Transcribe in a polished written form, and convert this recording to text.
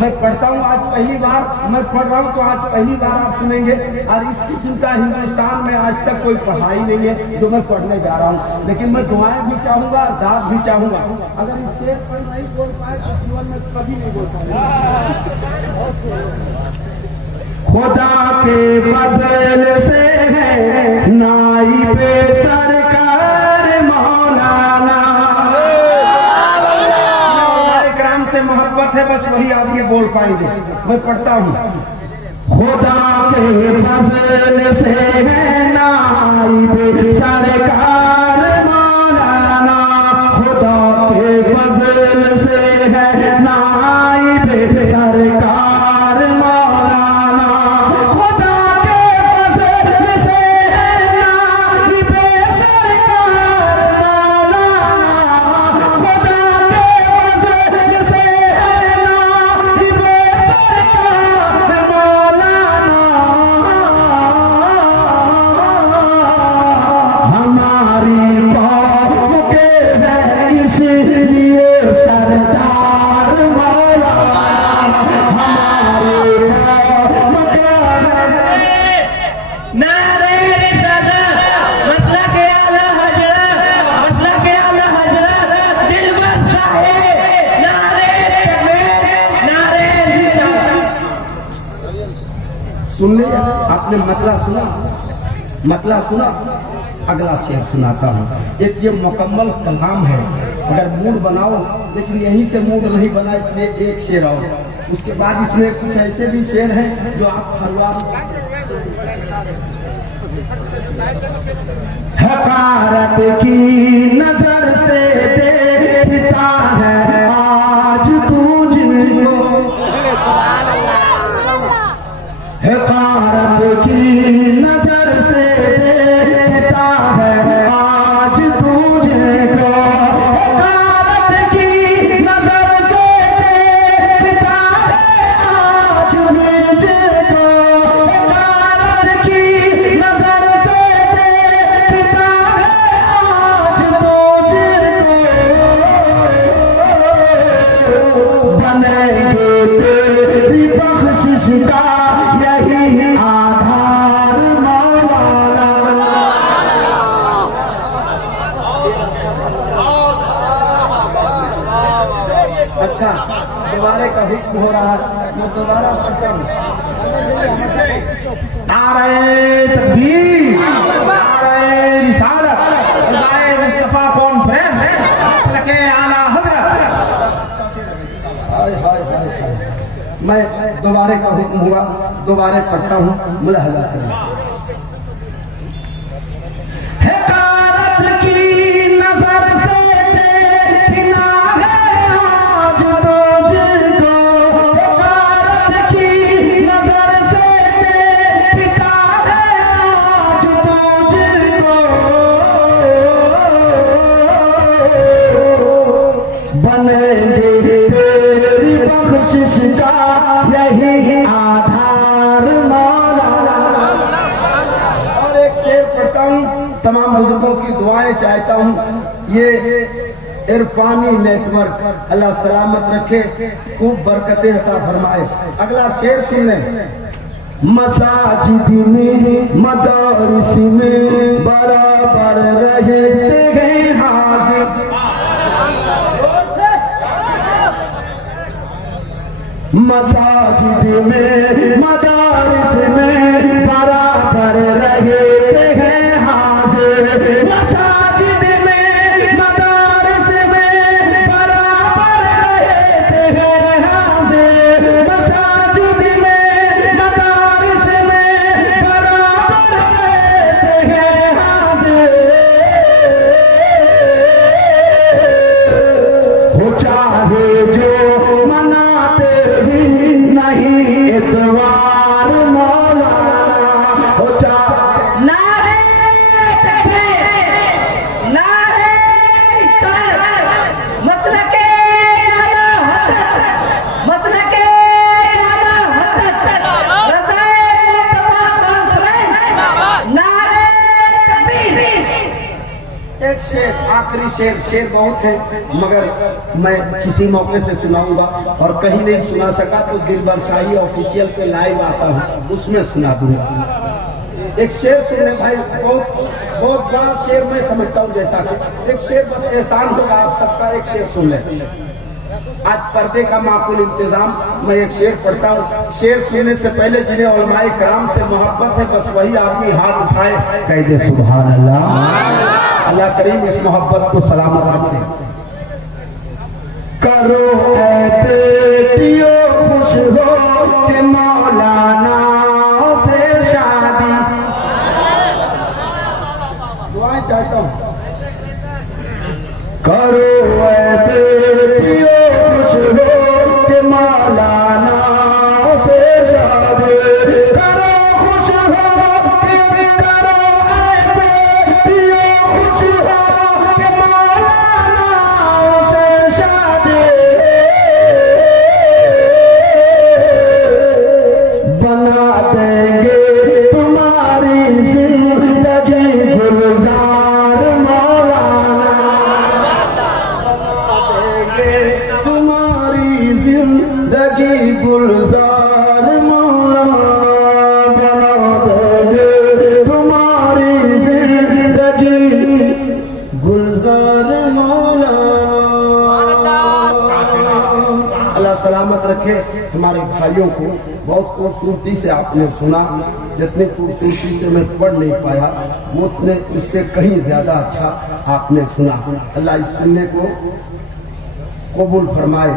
मैं पढ़ता हूँ आज पहली बार, मैं पढ़ रहा हूँ तो आज पहली बार आप सुनेंगे। और इस किस्म का हिंदुस्तान में आज तक कोई पढ़ाई नहीं है जो मैं पढ़ने जा रहा हूँ। लेकिन मैं दुआएं भी चाहूंगा, दाद भी चाहूंगा। अगर इस शेर पर नहीं बोल पाए तो जीवन में कभी नहीं बोल पाए। खुदा के फजल से है नाइबे सरकार मौलाना, से मोहब्बत है, बस वही आप ये बोल पाएंगे। मैं पढ़ता हूँ। खुदा के फजल से है नाइबे सरकार मौलाना, खुदा के फजल से है नाइबे सरकार मौलाना, खुदा के फजल से है नाइबे सरकार मौलाना, खुदा सुन लिया आपने मतलब सुना, मतलब सुना। अगला शेर सुनाता हूँ। एक ये मुकम्मल कलाम है, अगर मूड बनाओ, लेकिन यहीं से मूड नहीं बना, इसलिए एक शेर और, उसके बाद इसमें कुछ ऐसे भी शेर हैं जो आप हकारत की नजर से देखता है आज तुझको, हकारत की नजर से देखता है आज तुझको, हकारत की नजर से देखता है आज मुझको, हकारत की नजर से देखता है आज तुझको, बनेंगे तेरी बख्शिश का अच्छा, दोबारा का हुक्म हो रहा है, मैं दोबारा पढ़ता हूँ। नारे तकबीर, नारे रिसालत, खुदाए मुस्तफा कॉन्फ्रेंस, मसलके आला हज़रत। हाय हाय हाय हाय। मैं दोबारा का हुक्म हुआ, दोबारा पढ़ता हूँ, मुलाहजा करें। यही आधार और एक शेर पढ़ता हूँ, तमाम बुजुर्गों की दुआएं चाहता हूँ। ये इरफानी नेटवर्क अल्लाह सलामत रखे, खूब बरकतें अता फरमाए। अगला शेर सुन लें। मसाजिद में मदारिस में बराबर रहते हैं हाजिर, मसाजिद में मदारिस में बराबर रहते हैं हाजिर, मसाजिद में मदारिस में बराबर रहते हैं हाजिर, मसाजिद में मदारिस में बराबर रहते हैं हाजिर, हो चाहे जो मनाते नहीं इतवार मौलाना, हो चाहे नारे तकबीर, नारे रिसालत, मसलके आला हज़रत, मसलके आला हज़रत, रज़ाए मुस्तफा कॉन्फ्रेंस, नारे तकबीर। एक शेर, आखिरी शेर बहुत है, मगर मैं किसी मौके से सुनाऊंगा, और कहीं नहीं सुना सका तो दिलबर शाही ऑफिशियल पे लाइव आता हूँ, उसमें सुना दूंगा। एक शेर सुनने भाई, बहुत बड़ा शेर मैं समझता हूँ, जैसा कि एक शेर बस एहसान होगा आप सबका, एक शेर सुन ले। आज पर्दे का माकूल इंतजाम, मैं एक शेर पढ़ता हूँ। शेर सुनने से पहले जिन्हें उलमाए कराम से मोहब्बत है, बस वही आदमी हाथ उठाए, कह दे सुभान अल्लाह। अल्लाह करीम इस मोहब्बत को सलामत रखे। करो ऐ बेटियों खुश हो के मौलाना से शादी, दुआएं चाहता हूँ। करो ऐ बेटियों खुश हो के मौलाना से शादी, करो खुश हो के, करो ऐ बेटियों खुश हो के मौलाना से शादी, बना देंगे तुम्हारी जिंदगी गुलजार मौलाना, तुम्हारी जिंदगी गुलजार मौलाना, बना देंगे तुम्हारी जिंदगी गुलजार मौलाना। अल्लाह सलामत रखे हमारे भाइयों को। बहुत खूबसूरती से आपने सुना, जितनी खूबसूरती से मैं पढ़ नहीं पाया वो उतने उससे कहीं ज्यादा अच्छा आपने सुना। अल्लाह इस सुनने को कबूल फरमाए।